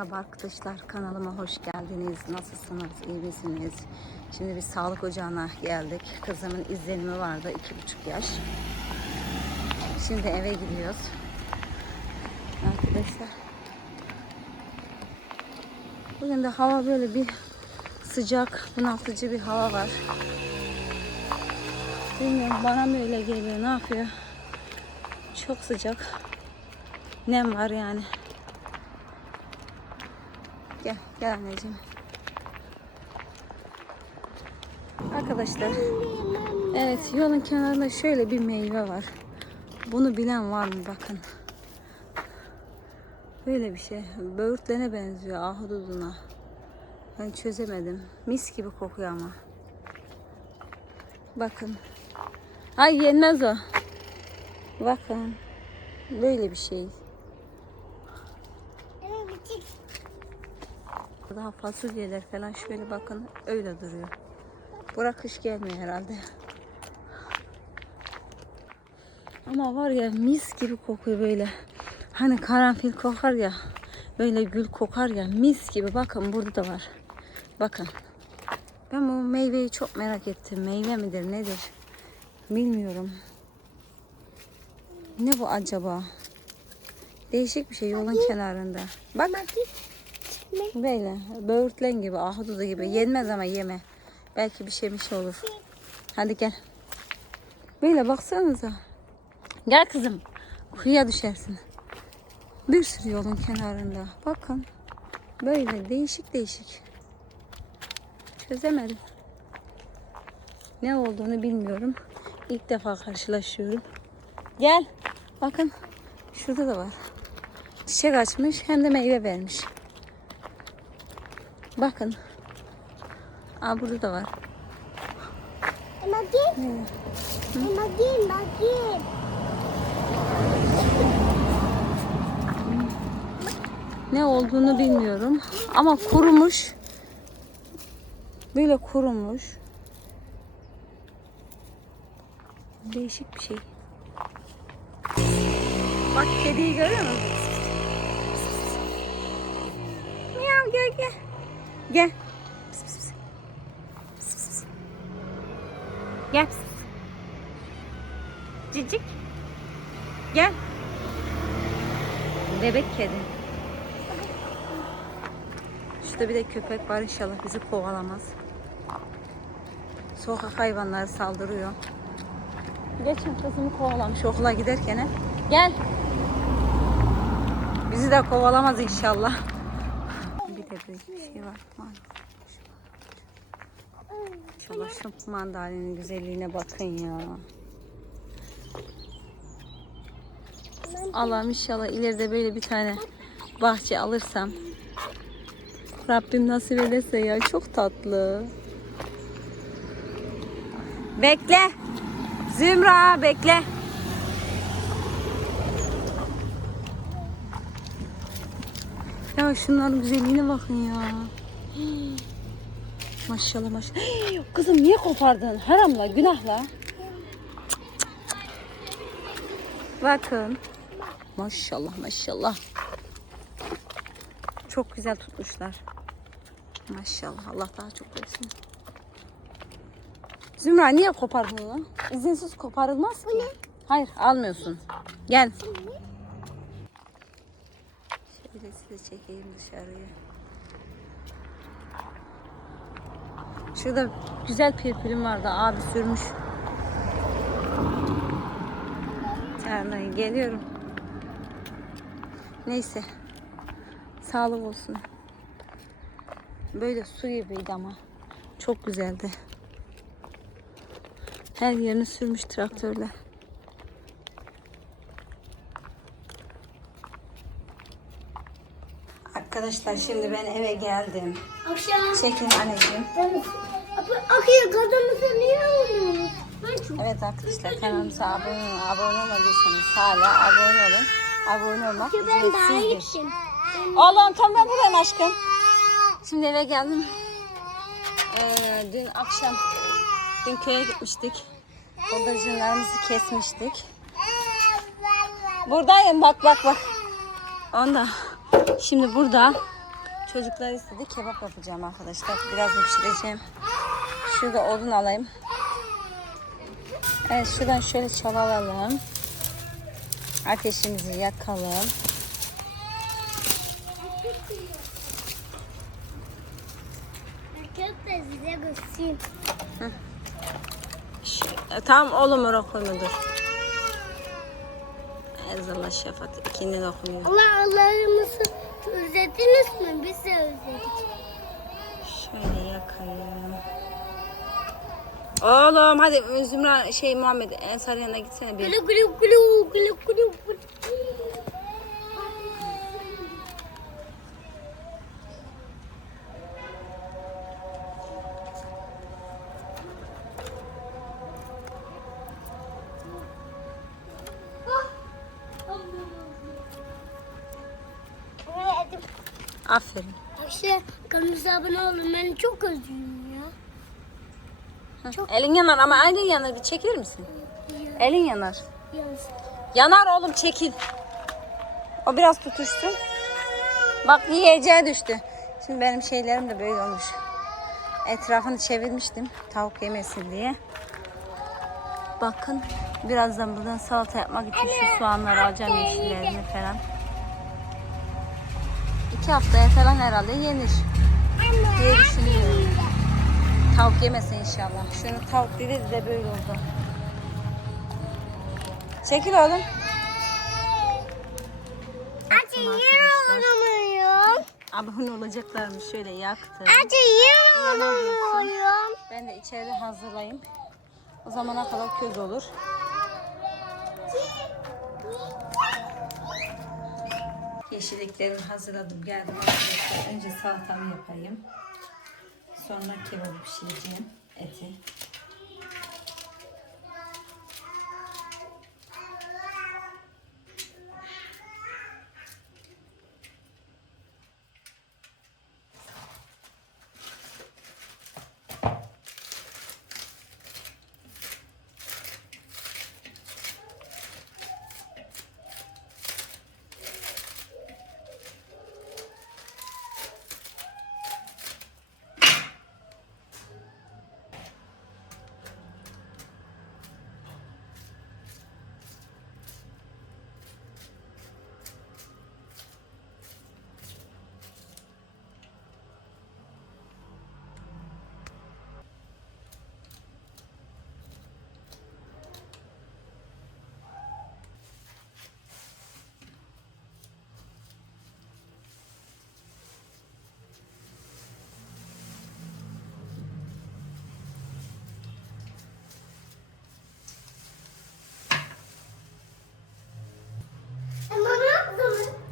Merhaba arkadaşlar kanalıma hoş geldiniz. Nasılsınız? iyi misiniz? Şimdi biz sağlık ocağına geldik. Kızımın izlenimi vardı iki buçuk yaş. Şimdi eve gidiyoruz. Arkadaşlar. Bugün de hava böyle bir sıcak, bunaltıcı bir hava var. Bilmiyorum bana mı öyle geliyor, ne yapıyor? Çok sıcak. Nem var yani. Gel, anneciğim. Arkadaşlar, evet yolun kenarında şöyle bir meyve var. Bunu bilen var mı bakın. Böyle bir şey. Böğürtlene benziyor ahududuna. Ben çözemedim. Mis gibi kokuyor ama. Bakın. Ay yenmez o. Bakın. Böyle bir şey. Daha fasulyeler falan şöyle bakın öyle duruyor. Bura kış gelmiyor herhalde. Ama var ya mis gibi kokuyor böyle. Hani karanfil kokar ya. Böyle gül kokar ya mis gibi. Bakın burada da var. Bakın. Ben bu meyveyi çok merak ettim. Meyve midir nedir? Bilmiyorum. Ne bu acaba? Değişik bir şey yolun kenarında. Bak. Böyle böğürtlen gibi, ahududu gibi. Yenmez ama yeme. Belki bir şey bir şey olur. Hadi gel. Böyle baksanıza. Gel kızım. Kuyuya düşersin. Bir sürü yolun kenarında. Bakın. Böyle değişik değişik. Çözemedim. Ne olduğunu bilmiyorum. İlk defa karşılaşıyorum. Gel. Bakın. Şurada da var. Çiçek açmış hem de meyve vermiş. Bakın. Aa burada da var. Bakayım. Bakayım, bakayım. Ne olduğunu bilmiyorum. Ama kurumuş. Böyle kurumuş. Değişik bir şey. Bak kediyi görüyor musun? Miyav gel gel. Gel. Pıs, pıs, pıs. Pıs, pıs, pıs. Gel. pıs. Cicik. Gel. Bebek kedi. Şurada bir de köpek var inşallah bizi kovalamaz. Sokak hayvanları saldırıyor. Geçen kızımı kovalamış okula giderken. Gel. Bizi de kovalamaz inşallah. Böyle bir şey var. İnşallah şu mandalinin güzelliğine bakın ya. Allah'ım inşallah ileride böyle bir tane bahçe alırsam Rabbim nasip ederse ya çok tatlı. Bekle. Zümra bekle. Ya şunların güzelliğine bakın ya. Hii. Maşallah maşallah. Hii, Kızım niye kopardın? Haramla, günahla. Bakın. Maşallah maşallah. Çok güzel tutmuşlar. Maşallah Allah daha çok versin. Zümra niye kopardın onu? İzinsiz koparılmaz ki. Hayır almıyorsun. Gel. Size çekeyim dışarıya. Şurada güzel pirpirim vardı. Abi sürmüş. Tarlayı geliyorum. Neyse. Sağlık olsun. Böyle su gibiydi ama. Çok güzeldi. Her yerini sürmüş traktörle. Arkadaşlar şimdi ben eve geldim. Akşam. Çekin anneciğim. Akıyor kazanırsa niye? Ben çok Evet arkadaşlar kanalımıza abone, abone olmadıysanız hala abone olun. Abone olmak ben daha gittim. Oğlum tam ben buradayım aşkım. Şimdi eve geldim. Ee, dün akşam dün köye gitmiştik. Bıldırcınlarımızı kesmiştik. Buradayım bak bak bak. Onda. Şimdi burada Çocuklar istedi kebap yapacağım arkadaşlar. Biraz da pişireceğim. Şurada odun alayım. Evet şuradan şöyle çalalım. Ateşimizi yakalım. Köfte size göstereyim. Ş- Tamam oğlum orokunu dur. Ezallah şefat. İkini okunuyor. Allah Allah'ımızı özlediniz mi? Biz de özledik. Şöyle yakayım. Oğlum hadi Zümra şey Muhammed Ensar yanına gitsene bir. Gülü gülü gülü gülü gülü gülü. Aferin. İşte kanalımıza abone olun. Ben çok özlüyorum ya. Heh, Elin yanar ama elin yanar bir çekilir misin? Elin yanar. Yalnız. Yanar oğlum çekil. O biraz tutuştu. Bak yiyeceğe düştü. Şimdi benim şeylerim de böyle olmuş. Etrafını çevirmiştim tavuk yemesin diye. Bakın birazdan buradan salata yapmak için şu soğanları alacağım yeşillerini falan. İki haftaya falan herhalde yenir diye düşünüyorum. Tavuk yemesin inşallah. Şunu tavuk dedi de böyle oldu. Çekil oğlum. Acı olamıyorum. Abone olacaklarmış şöyle yaktım. Acı yer olamıyorum. Ben de içeride hazırlayayım. O zamana kadar köz olur. Yeşilliklerimi hazırladım. Geldim arkadaşlar. Önce salatamı yapayım. Sonra kebabı pişireceğim. Eti.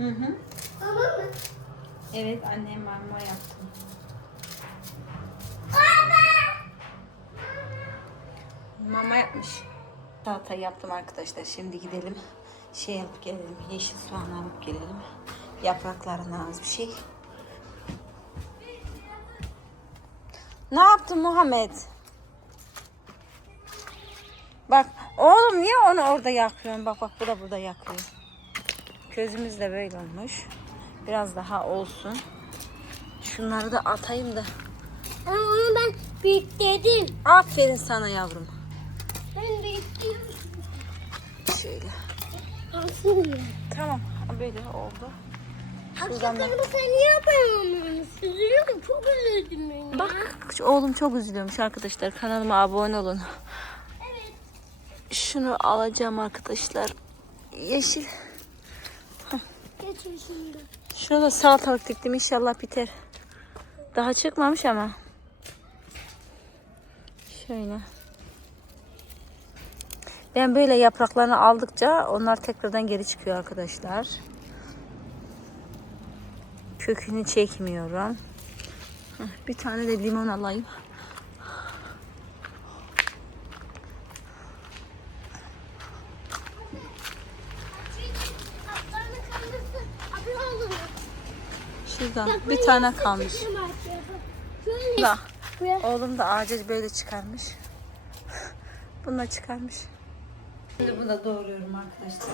Hı hı. Mama mı? Evet annem marmara yaptım. Mama yapmış. Salata yaptım arkadaşlar. Şimdi gidelim. Şey alıp gelelim. Yeşil soğan alıp gelelim. Yapraklarından az bir şey. Ne yaptın Muhammed? Bak oğlum niye onu orada yakıyorsun? Bak bak bu da burada yakıyor. Közümüz de böyle olmuş. Biraz daha olsun. Şunları da atayım da. Ama onu ben büyükledim. Aferin sana yavrum. Ben büyüktüm. Şöyle. Aslında. Tamam. Böyle oldu. Şuradan da. Akşamları sen niye yapamıyorsun? Üzülüyorum. Çok üzüldüm ben ya. Bak oğlum çok üzülüyormuş arkadaşlar. Kanalıma abone olun. Evet. Şunu alacağım arkadaşlar. Yeşil. Şimdi. Şunu da salatalık diktim inşallah biter. Daha çıkmamış ama. Şöyle. Ben böyle yapraklarını aldıkça onlar tekrardan geri çıkıyor arkadaşlar. Kökünü çekmiyorum. Bir tane de limon alayım. Kaplarını kaldırsın. Abi olur mu? Şuradan bir tane kalmış. Şöyle. Da. Oğlum da ağaca böyle çıkarmış. Bunu da çıkarmış. Şimdi bunu da doğruyorum arkadaşlar.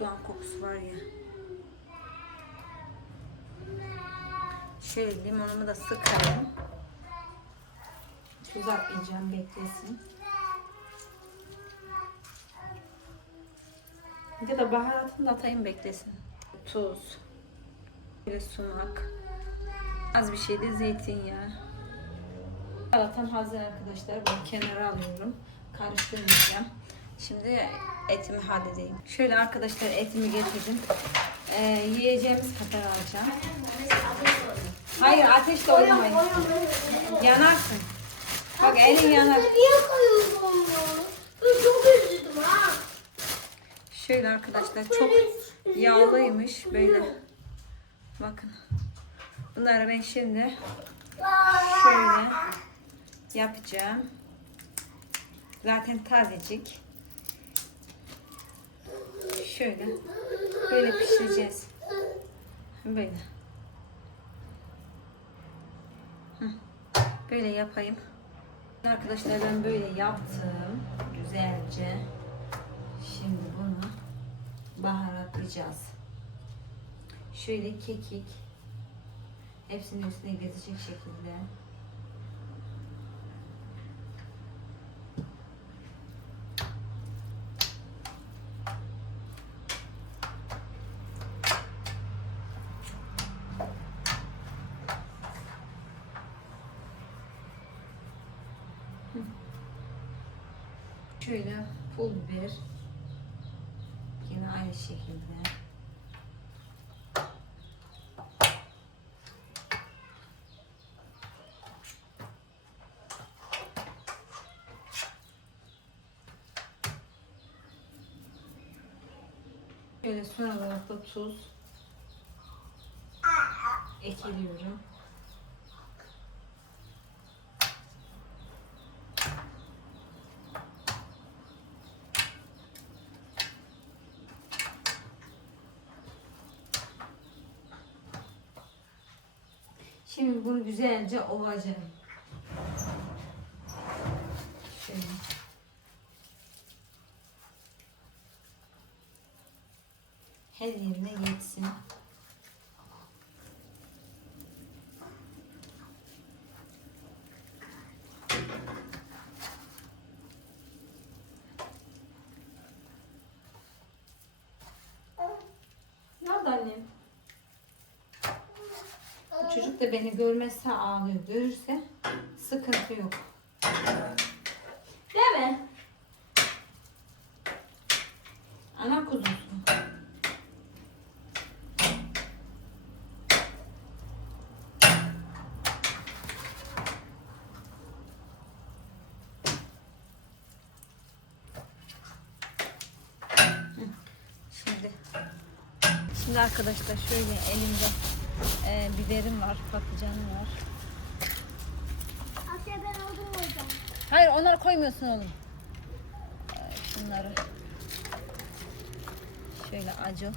Soğan kokusu var ya. Şöyle limonumu da sıkarım. Tuz atmayacağım beklesin. Bir de baharatını da atayım beklesin. Tuz. Böyle sumak. Az bir şey de zeytinyağı. Salatam hazır arkadaşlar. Bunu kenara alıyorum. Karıştırmayacağım. Şimdi etimi halledeyim. Şöyle arkadaşlar etimi getirdim. Ee, yiyeceğimiz kadar alacağım. Hayır ateşle oynamayın. Yanarsın. Bak elin yanar. Niye koyuyorsun onu? Ben çok üzüldüm ha. Şöyle arkadaşlar çok yağlıymış böyle. Bakın. Bunları ben şimdi şöyle yapacağım. Zaten tazecik. Şöyle böyle pişireceğiz. Böyle. Böyle yapayım. Arkadaşlar ben böyle yaptım. Güzelce. Şimdi bunu baharatlayacağız. Şöyle kekik. Hepsinin üstüne gezecek şekilde. Şöyle pul biber. Yine aynı şekilde. Şöyle son olarak da tuz ekliyorum. Şimdi bunu güzelce ovacağım. Şöyle. Her yerine yetsin. Nerede annem? Beni görmezse ağlıyor. Görürse sıkıntı yok. Değil mi? Ana kuzusu. Şimdi Şimdi arkadaşlar şöyle elimde e, biberim var, patlıcanım var. Asya ben oldum hocam. Hayır onları koymuyorsun oğlum. Ee, Şunları. Şöyle acı.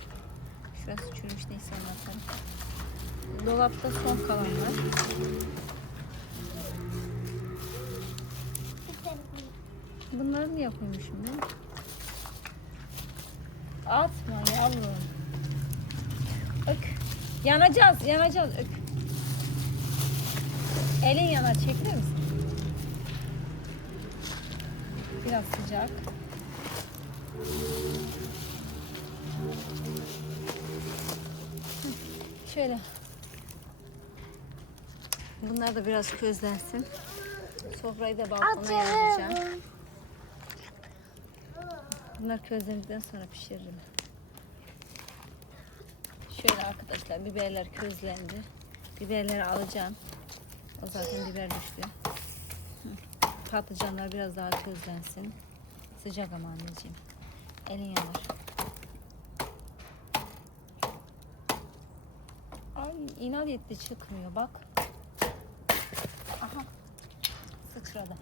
Şurası çürümüş neyse anlatalım. Dolapta son kalanlar. Bunları niye koymuşum ben? Atma yavrum. Ök. Yanacağız, yanacağız. Ök. Elin yanar, çekilir misin? Biraz sıcak. Şöyle. Bunlar da biraz közlensin. Sofrayı da balkona yağlayacağım. Bunlar közlendikten sonra pişiririm. Arkadaşlar biberler közlendi. Biberleri alacağım. O zaten biber düştü. Patlıcanlar biraz daha közlensin. Sıcak ama anneciğim. Elin yanar. Ay inat etti çıkmıyor bak. Aha. Sıçradı.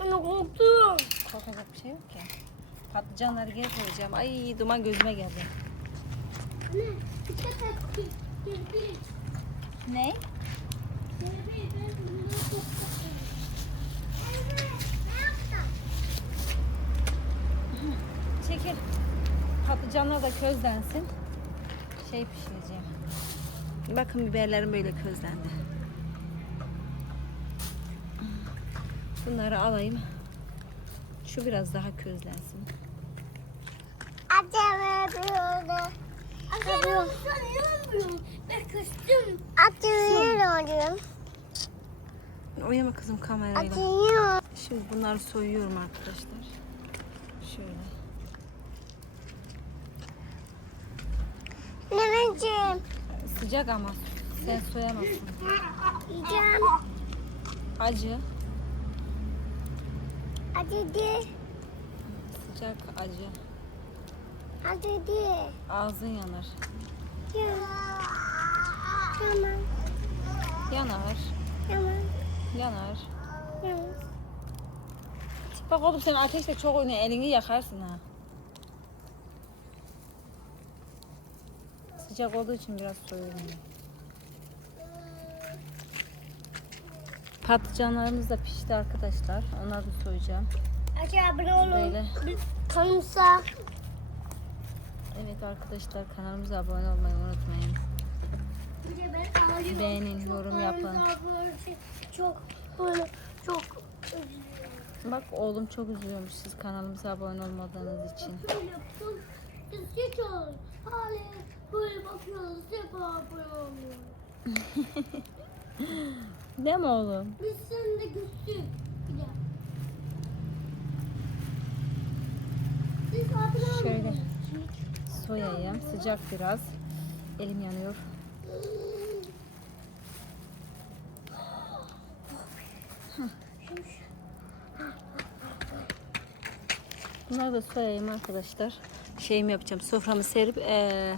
Anne korktum. Korkacak bir şey yok ki. Patlıcanları geri koyacağım. Ay duman gözüme geldi. Yaptın? çekil. Patlıcanlar da közlensin. Şey pişireceğim. Bakın biberlerim böyle közlendi. Bunları alayım. Şu biraz daha közlensin. Açamıyorum. Açamıyorum. Sanıyorum. Ben küstüm. Açıyorum. Oyama kızım kamerayla. Şimdi bunları soyuyorum arkadaşlar. Şöyle. Neneciğim. Sıcak ama sen soyamazsın. Yiyeceğim. Acı. Hadi de. Sıcak acı. Hadi de. Ağzın yanar. Ya. Tamam. Yanar. Tamam. Yanar. Tamam. Bak oğlum sen ateşle çok oynuyor. Elini yakarsın ha. Sıcak olduğu için biraz soyuyorum. Patlıcanlarımız da pişti arkadaşlar. Onları da soyacağım. Aşağı abone olun. Böyle. Kanımsa. Evet arkadaşlar kanalımıza abone olmayı unutmayın. Beğenin, yorum yapın. Çok böyle çok Bak oğlum çok üzülüyormuş siz kanalımıza abone olmadığınız için. böyle bakıyoruz hep abone. Değil mi oğlum? Biz seninle küstük. Bir de. Siz abone Şöyle. Soyayım. Sıcak biraz. Elim yanıyor. Bunları da soyayım arkadaşlar. Şeyimi yapacağım. Soframı serip. eee,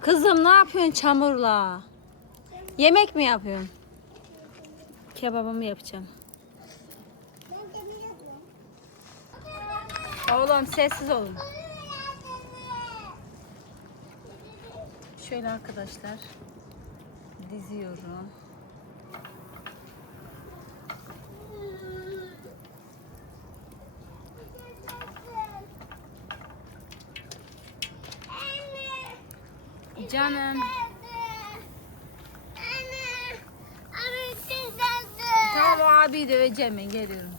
Kızım ne yapıyorsun çamurla? Yemek mi yapıyorsun? Kebabımı yapacağım. Oğlum sessiz olun. Şöyle arkadaşlar diziyorum. Canım. Tamam o abiyi döveceğim ben geliyorum.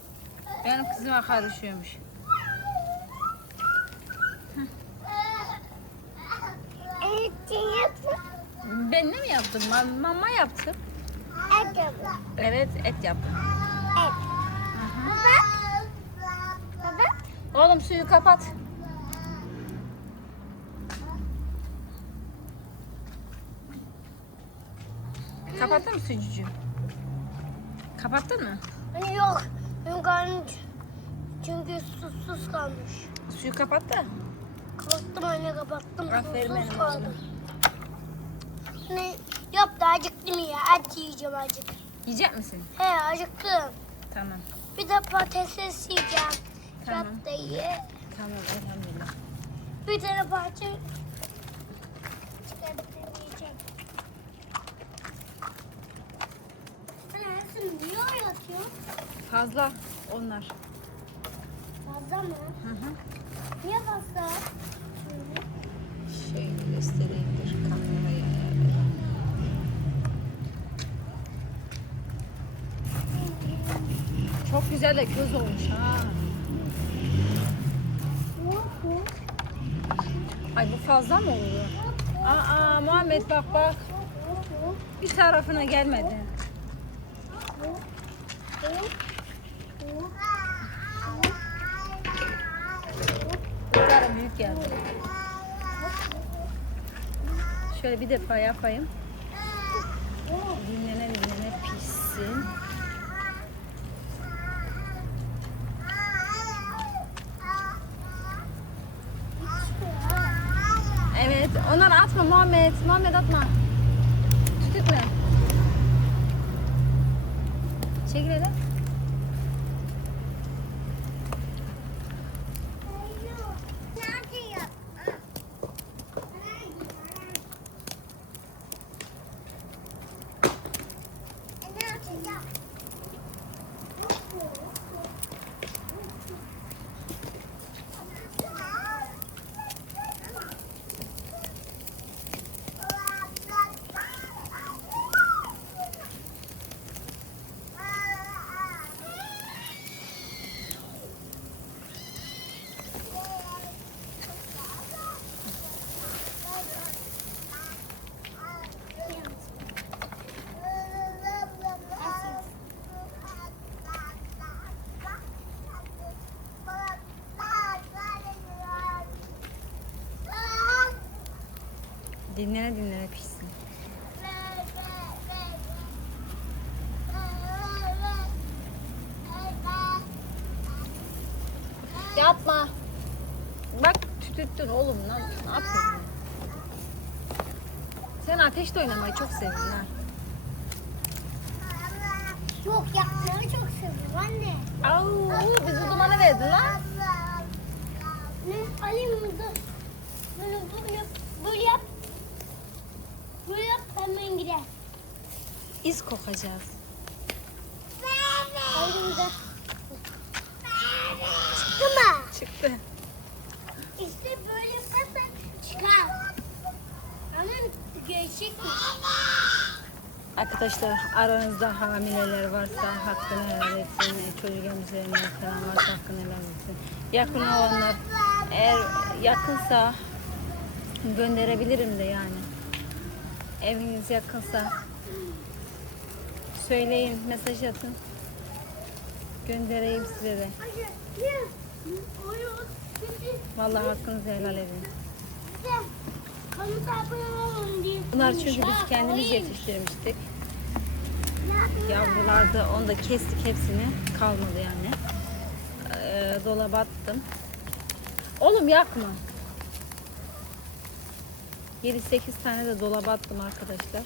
Benim kızıma karışıyormuş. Yaptım? Ma- Mama yaptım. Evet et yaptım. Oğlum suyu kapat. Kapattın mı sucuğu? Kapattın mı? Yok. Karnım çünkü susuz kalmış. Suyu kapattı. Kapattım anne kapattım. Aferin susuz benim kaldım. Ne? Yok da acıktım ya. Et yiyeceğim acık. Yiyecek misin? He acıktım. Tamam. Bir de patates yiyeceğim. Tamam. Ye. Tamam elhamdülillah. Bir tane parça yiyeceğim. Hepsini niye yatıyor? Fazla onlar. Fazla mı? Hı hı. Niye fazla? Şöyle göstereyim dur kamerayı Çok güzel de köz olmuş ha. Ay bu fazla mı oluyor? Aa Muhammed bak bak. Bir tarafına gelmedi. Kadar büyük geldi. Şöyle bir defa yapayım. Dinlene dinlene pişsin. Evet, onları atma Muhammed. Atma. Tükürme. Çekil hele. Dinlene dinlene pişsin. Yapma. Bak tütüttün oğlum lan. Ne yapıyorsun? Sen ateşle oynamayı çok seviyorsun ha. Çok yakmayı çok seviyorum anne. Au, bizi dumana verdin lan. Ne alayım mı? Dur. Böyle böyle böyle yap. Böyle yap hemen gider. İz kokacağız. Gider. Çıktı mı? Çıktı. İşte böyle yaparsan çıkar. Ama gerçek? Arkadaşlar aranızda hamileler varsa hakkını helal etsin. Çocuk falan varsa hakkını helal etsin. Yakın olanlar eğer yakınsa gönderebilirim de yani. Eviniz yakınsa söyleyin, mesaj atın. Göndereyim size de. Vallahi hakkınızı helal edin. Bunlar çünkü biz kendimiz yetiştirmiştik. Yavrularda onu da kestik hepsini. Kalmadı yani. Ee, dolaba attım. Oğlum yakma. 7-8 tane de dolaba attım arkadaşlar.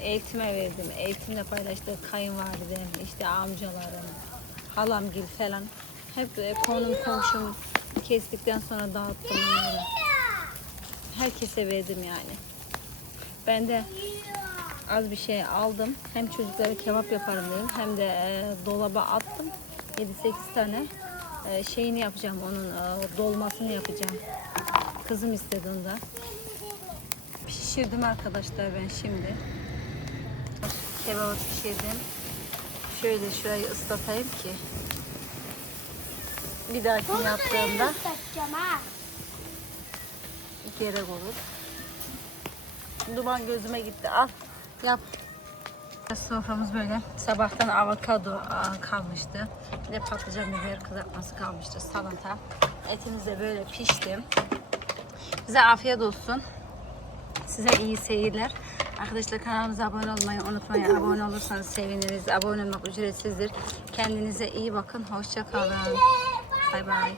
Eğitime verdim. Eğitimle paylaştık. Kayınvalidem, işte amcalarım, halamgil falan. Hep konum komşum kestikten sonra dağıttım onları. Herkese verdim yani. Ben de az bir şey aldım. Hem çocuklara kebap yaparım dedim hem de e, dolaba attım. 7-8 tane e, şeyini yapacağım onun e, dolmasını yapacağım. Kızım istedi onu da. Pişirdim arkadaşlar ben şimdi. Kebabı pişirdim. Şöyle şurayı ıslatayım ki bir dahakini yaptığımda Islatacağım ha. gerek olur. Duman gözüme gitti. Al yap. Soframız böyle. Sabahtan avokado kalmıştı. Bir de patlıcan biber kızartması kalmıştı. Salata. Etimiz de böyle pişti. Bize afiyet olsun. Size iyi seyirler. Arkadaşlar kanalımıza abone olmayı unutmayın. Abone olursanız seviniriz. Abone olmak ücretsizdir. Kendinize iyi bakın. Hoşça kalın. Bay bay.